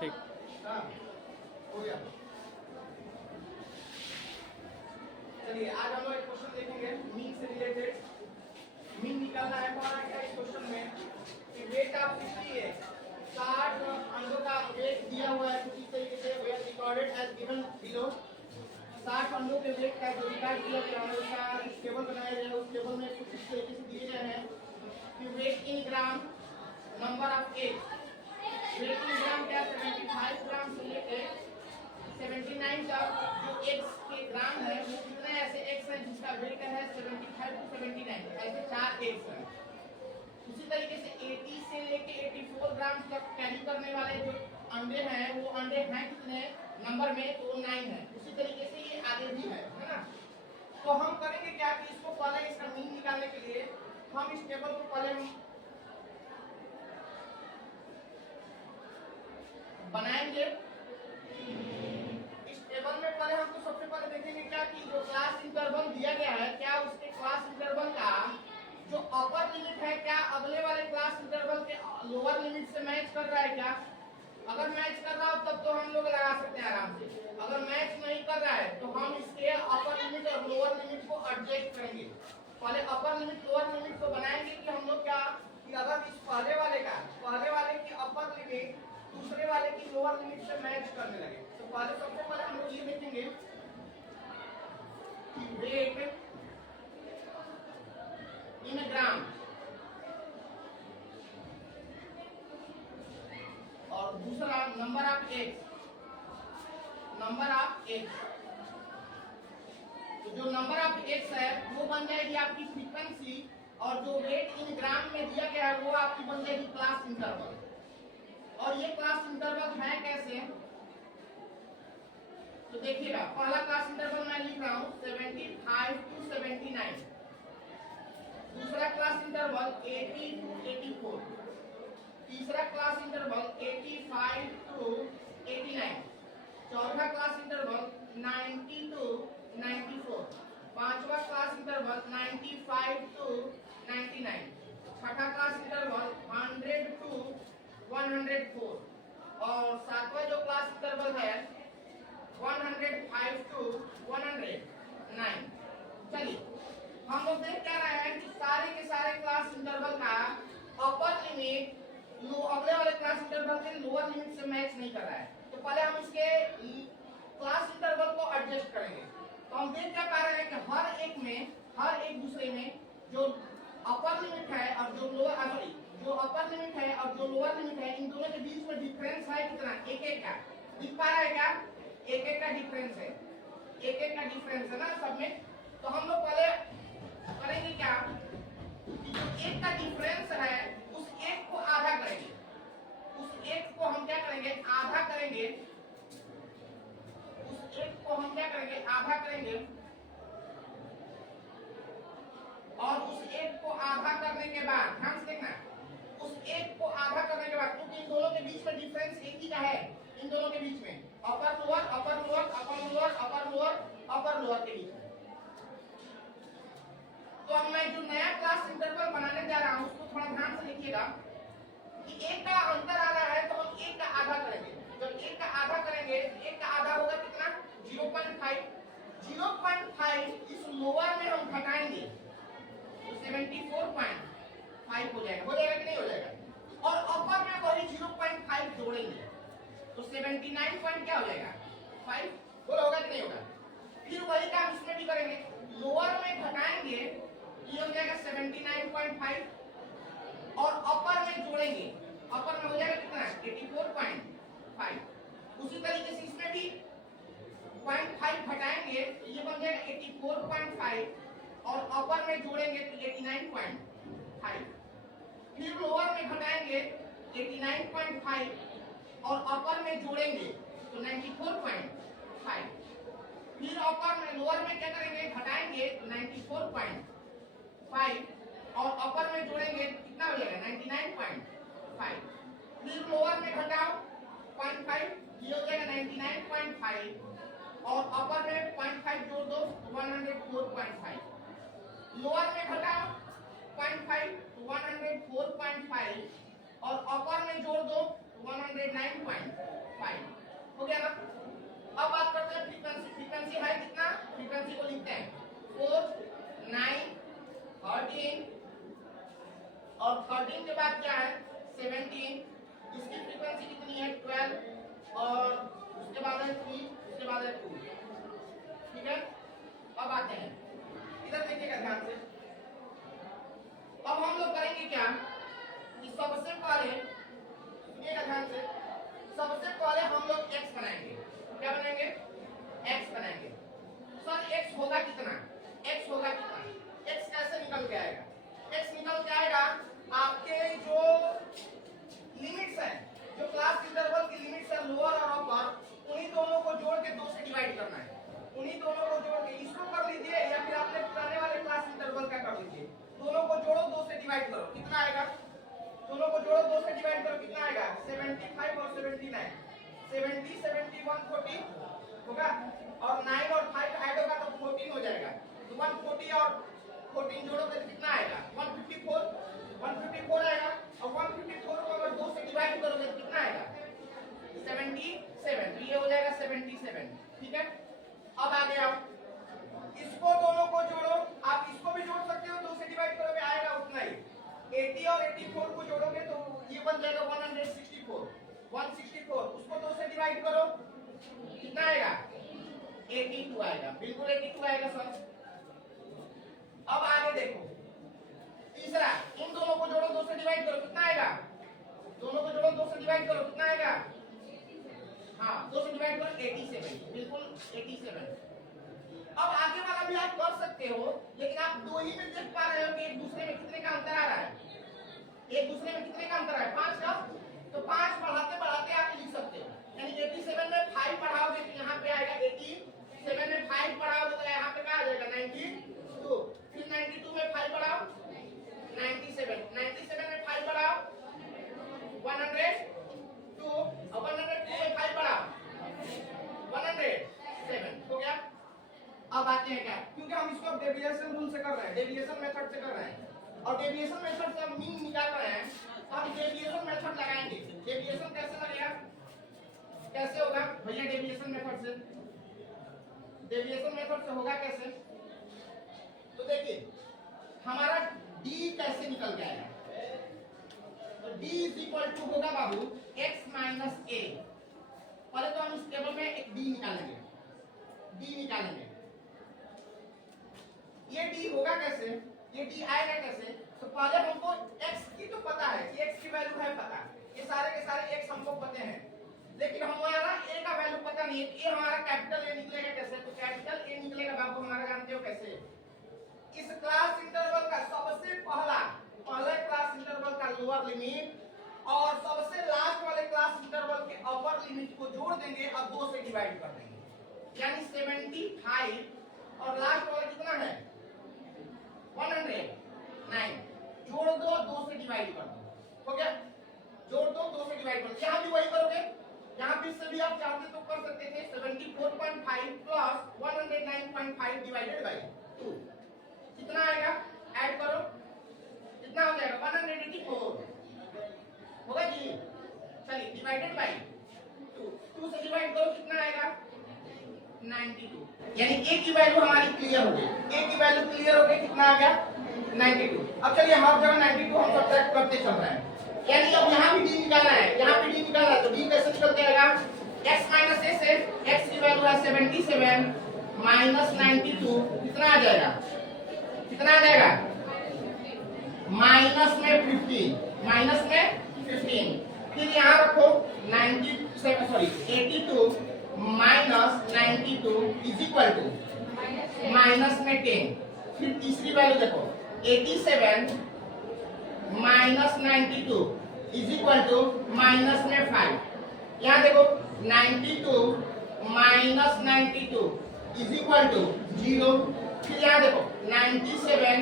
ठीक। हाँ हो गया। चलिए आज हम लोग एक क्वेश्चन देखेंगे मीन से रिलेटेड। मीन निकालना है हमारा क्या इस क्वेश्चन में कि वेट ऑफ 50 है, 60 अंडों का वेट दिया हुआ है कुछ इस तरीके से, weight recorded as given below. 60 अंडों के वेट का जो रिकॉर्ड किया गया है उसका टेबल बनाया गया है। उस टेबल में कुछ इस तरीके से दिए गए हैं कि weight in gram, number of egg. Weight in gram क्या 75 ग्राम से लेके 79 तक जो एग्स के ग्राम है वो कितने ऐसे एग्स हैं जिसका वेट है 75 टू 79, ऐसे 4 एग्स हैं। उसी तरीके से 80 से लेके 84 ग्राम तक कैरी करने वाले जो अंडे हैं वो अंडे हैं कितने नंबर में, तो 9 है। उसी तरीके से ये आगे भी है ना। तो हम करेंगे क्या कि इसको पहले इसका मीन निकालने के लिए हम इस टेबल को पहले बनाएंगे। इस टेबल में पहले हमको सबसे पहले देखेंगे क्या कि जो क्लास इंटरवल दिया गया है क्या उसके क्लास इंटरवल का जो अपर लिमिट है क्या अगले वाले क्लास इंटरवल के लोअर लिमिट से मैच कर रहा है क्या। अगर मैच कर रहा हो तब तो हम लोग लगा सकते हैं आराम से। अगर मैच नहीं कर रहा है तो हम इसके अपर लिमिट और लोअर लिमिट को एडजस्ट करेंगे। पहले अपर लिमिट लोअर लिमिट को बनाएंगे कि हम लोग क्या कि अगर इस पहले वाले की अपर लिमिट दूसरे वाले की लोअर लिमिट से मैच करने लगे तो पहले सबसे पहले हम लोग ये देखेंगे कि वेट इन ग्राम और दूसरा नंबर ऑफ एग्स। तो जो नंबर ऑफ एग्स है वो बन जाएगी आपकी फ्रीक्वेंसी और जो वेट इन ग्राम में दिया गया है वो आपकी बन जाएगी क्लास इंटरवल। और ये क्लास इंटरवल है कैसे, तो देखिएगा पहला क्लास इंटरवल मैं लिख रहा हूं 75 टू 79, दूसरा क्लास इंटरवल 80 टू 84, तीसरा क्लास इंटरवल 85 टू 89, चौथा क्लास इंटरवल 90 टू 94, पांचवा क्लास इंटरवल 95 टू 99, छठा क्लास इंटरवल 100 टू 104 और सातवां जो क्लास इंटरवल है 105 टू 109। चलिए हम लोग देख क्या रहे हैं कि सारे के सारे क्लास इंटरवल का अपर लिमिट अगले वाले क्लास इंटरवल के लोअर लिमिट से मैच नहीं कर रहा है। तो पहले हम इसके क्लास इंटरवल को एडजस्ट करेंगे। तो हम देख क्या पा रहे हैं कि हर एक दूसरे में जो अपर लिमिट है और जो लोअर जो अपर लिमिट है और जो लोअर लिमिट है इन दोनों के बीच में डिफरेंस है कितना, एक का दिख पा रहा है क्या, एक का डिफरेंस है, एक का डिफरेंस है ना सब में। तो हम लोग पहले करेंगे क्या कि जो एक का डिफरेंस है उस एक को आधा करेंगे, उस एक को हम क्या करेंगे आधा करेंगे, उस एक को हम क्या करेंगे आधा करेंगे और उस एक को आधा करने के बाद ध्यान से देखना उस एक को आधा करने के बाद क्योंकि इन दोनों के बीच में डिफरेंस एक ही का है, इन दोनों के बीच में upper lower upper lower upper lower upper lower upper lower के बीच में। तो अब मैं जो नया क्लास इंटरवल बनाने जा रहा हूं उसको थोड़ा ध्यान से लिखिएगा कि एक का अंतर आ रहा है तो हम एक का आधा करेंगे। जब एक का आधा करेंगे एक का आधा होगा कितना 0.5 इस लोअर में हम घटाएंगे तो 74.5 हो जाएगा कि नहीं हो जाएगा और अपर में वही 0.5 जोड़ेंगे तो 79 पॉइंट क्या हो जाएगा 5, बोलो होगा कि नहीं होगा। फिर वही काम इसमें भी करेंगे, लोअर में घटाएंगे ये हो जाएगा 79.5 और अपर में जोड़ेंगे, अपर में हो जाएगा कितना 84.5। उसी तरीके से इसमें भी 0.5 घटाएंगे तो ये बन जाएगा 84.5 और अपर में जोड़ेंगे तो 89.5। फिर लोअर में घटाएंगे 89.5 और अपर में जोड़ेंगे तो 94.5। फिर अपर में लोअर में क्या करेंगे घटाएंगे तो 94.5 और अपर में जोड़ेंगे कितना हो जाएगा 99.5। फिर लोअर में घटाओ 0.5 ये हो जाएगा 99.5 और अपर में 0.5 जोड़ दो 104.5। लोअर में घटाओ 0.5 104.5 और अपर में जोड़ दो 109.5। गया ना। अब बात करते हैं फ्रीक्वेंसी। फ्रीक्वेंसी है कितना, फ्रीक्वेंसी को लिखते हैं 4 9 13 और 13 के बाद क्या है 17। इसकी फ्रीक्वेंसी कितनी है 12 और उसके बाद है 3, उसके बाद है 2। ठीक है, अब आते हैं इधर देखिएगा ध्यान से। अब हम लोग करेंगे क्या कि सबसे पहले सुनिएगा ध्यान से, सबसे पहले हम लोग x बनाएंगे। क्या बनाएंगे, x बनाएंगे। सर x होगा कितना, x होगा कितना, x कैसे निकल के आएगा, x निकल के आएगा आपके जो लिमिट्स है, जो क्लास इंटरवल की लिमिट्स है लोअर और अपर, उन्हीं दोनों को जोड़ के 2 से डिवाइड करना है। उन्हीं दोनों को जोड़ के इसको कर लीजिए या फिर आपने पुराने वाले क्लास इंटरवल का कर लीजिए। दोनों को जोड़ो 2 से डिवाइड करो, कितना आएगा, दोनों को जोड़ो 2 से डिवाइड करो, कितना आएगा 75 और 79, 70 71 40 होगा और 9 और 5 ऐड होगा तो 14 हो जाएगा। तो 140 और 14 जोड़ोगे तो कितना आएगा 154 आएगा। और 154 को अगर 2 से डिवाइड करोगे तो कितना आएगा 77, ये हो जाएगा 77। ठीक है, अब आगे आओ, इसको दोनों को जोड़ो, आप इसको भी जोड़ सकते हो, 2 से डिवाइड करोगे आएगा उतना ही। 80 और 84 को जोड़ोगे तो ये बन जाएगा 164, उसको 2 से डिवाइड करो कितना आएगा 82 आएगा, बिल्कुल 82 आएगा सर। अब आगे देखो तीसरा, इन दोनों को जोड़ो 2 से डिवाइड करो कितना आएगा, दोनों को जोड़ो 2 से डिवाइड करो कितना आएगा, हाँ 2 से डिवाइड करो 87, बिल्कुल 87। अब आगे वाला भी आप कर सकते हो, लेकिन आप दो ही में देख पा रहे हो कि एक दूसरे में कितने का अंतर आ रहा है, एक दूसरे में कितने का अंतर है 5 का। तो 5 बढ़ाते बढ़ाते आप लिख सकते हो, यानी 87 में 5 बढ़ाओगे तो यहाँ पे आएगा 87 में 5 बढ़ाओगे तो यहाँ पे क्या आ जाएगा 92, फिर 92 में 5 बढ़ाओ 97, 97 में 5 बढ़ाओ 102 और 102 में 5 बढ़ाओ 107 हो गया। अब आते हैं क्या, क्योंकि हम इसको डेविएशन रूल से कर रहे हैं, डेविएशन मेथड से कर रहे हैं और डेविएशन मेथड से हम मीन निकाल रहे हैं। अब डेविएशन मेथड लगाएंगे, डेविएशन कैसे लगेगा, कैसे होगा भैया डेविएशन मेथड से, डेविएशन मेथड से होगा कैसे, तो देखिए हमारा d कैसे निकल जाएगा, तो d होगा बाबू x माइनस a। पहले तो हम इस टेबल में एक d निकालेंगे, ये d होगा कैसे, ये d आएगा कैसे, तो पहले हमको x की तो पता है कि x की वैल्यू है पता, ये सारे के सारे x हमको पते हैं, लेकिन हमारा a का वैल्यू पता नहीं है। a हमारा कैपिटल A निकलेगा कैसे, तो कैपिटल A निकलेगा बाबू हमारा जानते हो कैसे, इस क्लास इंटरवल का सबसे पहले क्लास इंटरवल का लोअर लिमिट और सबसे लास्ट वाले क्लास इंटरवल के अपर लिमिट को जोड़ देंगे और 2 से डिवाइड कर देंगे, यानी 75 और लास्ट वाला कितना है 109, जोड़ दो 2 से डिवाइड कर दो, हो गया, जोड़ दो 2 से डिवाइड कर दो। यहाँ भी वही करोगे, यहाँ भी से भी आप चाहते तो कर सकते थे 74.5 प्लस 109.5 डिवाइडेड बाय 2 कितना आएगा, ऐड करो कितना हो जाएगा 184 होगा जी। चलिए डिवाइडेड बाय 2 से डिवाइड करो कितना आएगा 92, यानी a की वैल्यू हमारी क्लियर हो गई, a की वैल्यू क्लियर हो गई, कितना आ गया 92। अब चलिए हमारी जगह 92 हम सब्ट्रैक्ट करते चल रहे हैं, यानी अब यहाँ भी d निकालना है, यहाँ भी d निकालना है, तो d कैसे निकल जाएगा x माइनस a से, x की वैल्यू है 77 माइनस 92 कितना आ जाएगा, कितना आ जाएगा माइनस में 15, फिर यहाँ रखो 82 minus 92 is equal to minus में 10, फिर तीसरी वैल्यू देखो 87 minus 92 is equal to minus में 5, यहाँ देखो 92 माइनस 92 इज इक्वल टू 0, फिर यहाँ देखो 97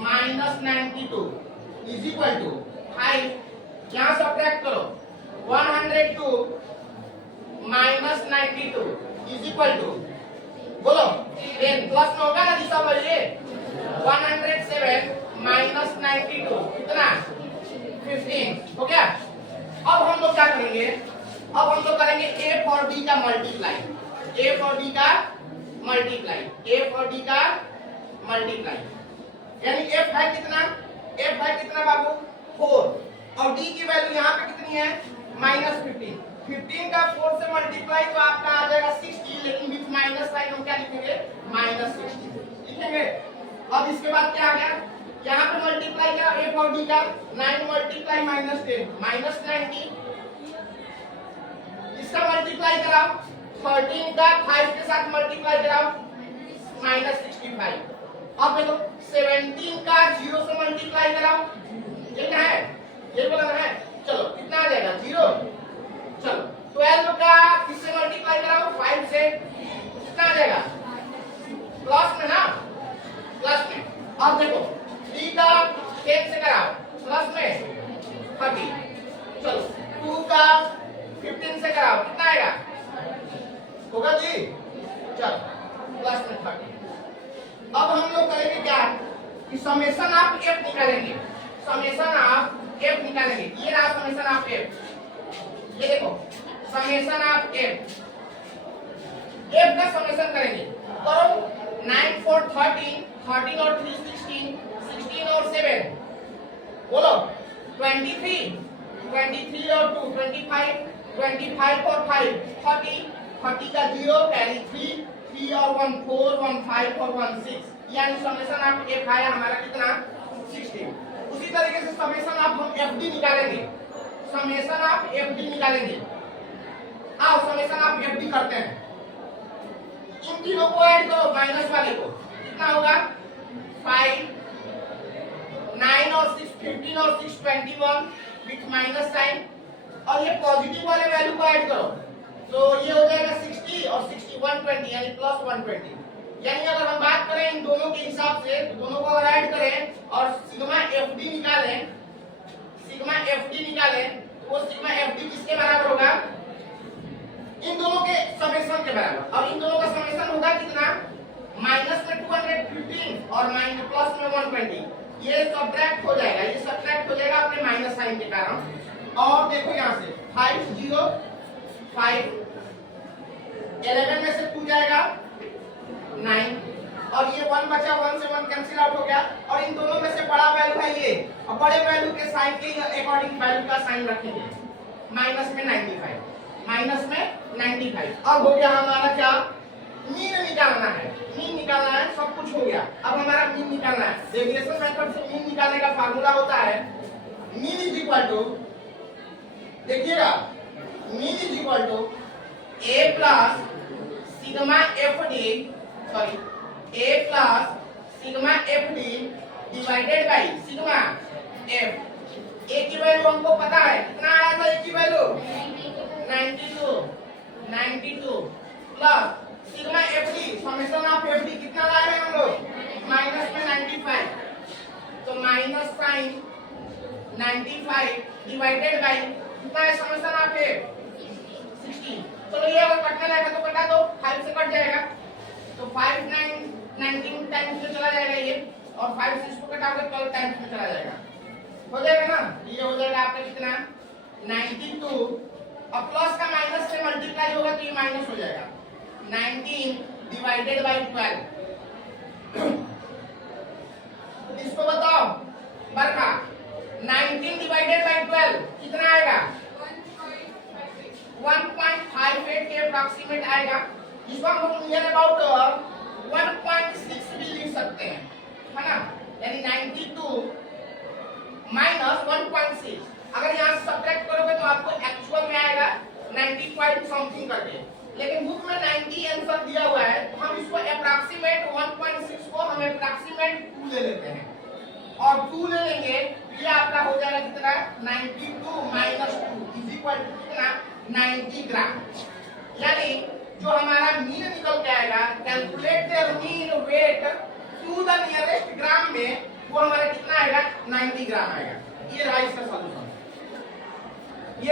माइनस 92 इज इक्वल टू 5, यहाँ सब्ट्रैक्ट करो 102 माइनस 92 इज इक्वल टू बोलो 10 प्लस में होगा ना दिशा बोलिए 107 माइनस 92 कितना 15 हो गया। अब हम लोग क्या करेंगे, अब हम लोग करेंगे एफ और डी का मल्टीप्लाई, एफ और डी का मल्टीप्लाई, एफ और डी का मल्टीप्लाई, यानी एफ है कितना, एफ है कितना बाबू 4 और डी की वैल्यू यहाँ पे कितनी है -15, 15 का 4 से मल्टीप्लाई तो आपका आ जाएगा 60, लेकिन विथ माइनस साइन हम क्या लिखेंगे -60 लिखेंगे। अब इसके बाद क्या आ गया, यहाँ पे मल्टीप्लाई क्या एफ और डी का 9 मल्टीप्लाई -10 -90, इसका मल्टीप्लाई कराओ 13 का 5 के साथ मल्टीप्लाई कराओ -65। अब देखो 17 का 0 से मल्टीप्लाई कराओ, ये क्या है ये बोला है, चलो कितना आ जाएगा 0। चलो 12 का किससे मल्टीप्लाई कराओ 5 से, कितना आ जाएगा प्लस में ना, प्लस में। अब देखो 3 का 10 से कराओ प्लस में 30, चलो 2 का 15 से कराओ कितना आएगा होगा जी, चलो प्लस में 30। अब हम लोग करेंगे क्या कि समेशन ऑफ एफ निकालेंगे, समेशन ऑफ एफ निकालेंगे, ये रहा समेशन ऑफ एफ, ये देखो समेशन ऑफ एफ, एफ का समेशन करेंगे, करो 9 4 13, 13 और 3 16, 16 और 7 बोलो 23, 23 और 2 25, 25 और 5 30, 30 का 0 कैरी 3, 3 और 1 4, 1 5 और 1 6, यानी समेशन ऑफ एफ आया हमारा कितना 16। उसी तरीके से समेशन ऑफ हम एफ डी निकालेंगे, समेशन ऑफ एफ डी निकालेंगे। आओ समेशन ऑफ एफ डी करते हैं, इन तीनों को ऐड करो माइनस वाले को, कितना होगा 5 9 और 6 15 और 6 21 विथ माइनस साइन, और ये पॉजिटिव वाले वैल्यू को ऐड करो तो ये हो जाएगा 60 और 60 120 यानी प्लस 120। यानी अगर हम बात करें इन दोनों के हिसाब से, दोनों को अगर ऐड करें और सिग्मा एफडी निकालें, सिग्मा एफडी निकालें तो वो सिग्मा एफडी किसके बराबर होगा इन दोनों के समेशन के बराबर, और इन दोनों का समेशन होगा कितना माइनस में 215 और माइनस प्लस में 120, ये सब्ट्रैक्ट हो जाएगा, ये सब्ट्रैक्ट हो जाएगा अपने माइनस साइन के कारण। और देखो यहाँ से 5 0 5 11 में से 2 जाएगा 9 और ये 1 बचा, 1 से 1 कैंसिल आउट हो गया, और इन दोनों में से बड़ा वैल्यू है ये, और बड़े वैल्यू के साइन के अकॉर्डिंग वैल्यू का साइन रखेंगे, माइनस में 95, माइनस में 95। अब हो गया हमारा क्या मीन निकालना है, मीन निकालना है, सब कुछ हो गया। अब हमारा मीन निकालना है, डेविएशन मेथड से मीन निकालने का फार्मूला होता है मीन इज इक्वल टू, देखिएगा mean is equal to a plus sigma F D, sorry a plus sigma F D divided by sigma F. a की वैल्यू हमको पता है, कितना आया था a की value 92 plus sigma F D, summation of F D कितना लाए हैं हम लोग माइनस में 95, तो माइनस साइन 95 डिवाइडेड बाई कितना है समेशन ऑफ एफ 16। चलो ये अगर कटने लगेगा तो कटा दो, 5 से कट जाएगा तो 5 9 19 टाइम्स में चला जाएगा ये, और 5 से इसको कटाओगे 12 टाइम्स में चला जाएगा, हो जाएगा ना, ये हो जाएगा आपका कितना 92, और प्लस का माइनस से मल्टीप्लाई होगा तो ये माइनस हो जाएगा 19 डिवाइडेड बाई 12। इसको बताओ बरका 19 डिवाइडेड बाई 12 कितना आएगा 1.58 के अप्रॉक्सीमेट आएगा। इसको हम लोग नियर अबाउट 1.6 भी लिख सकते हैं, है ना, यानी 92 माइनस 1.6, अगर यहाँ से सब्ट्रैक्ट करोगे तो आपको एक्चुअल में आएगा 90 समथिंग करके, लेकिन बुक में 90 आंसर दिया हुआ है तो हम इसको अप्रॉक्सीमेट 1.6 को हम अप्रॉक्सीमेट 2 ले लेते हैं, और 2 ले लेंगे ये आपका हो जाएगा कितना 92 माइनस 2 इज इक्वल टू कितना 90 ग्राम। यानी जो हमारा मीन निकल के आएगा calculate their mean weight to the nearest gram में, वो हमारा कितना आएगा 90 ग्राम आएगा। ये रहा इसका सॉल्यूशन।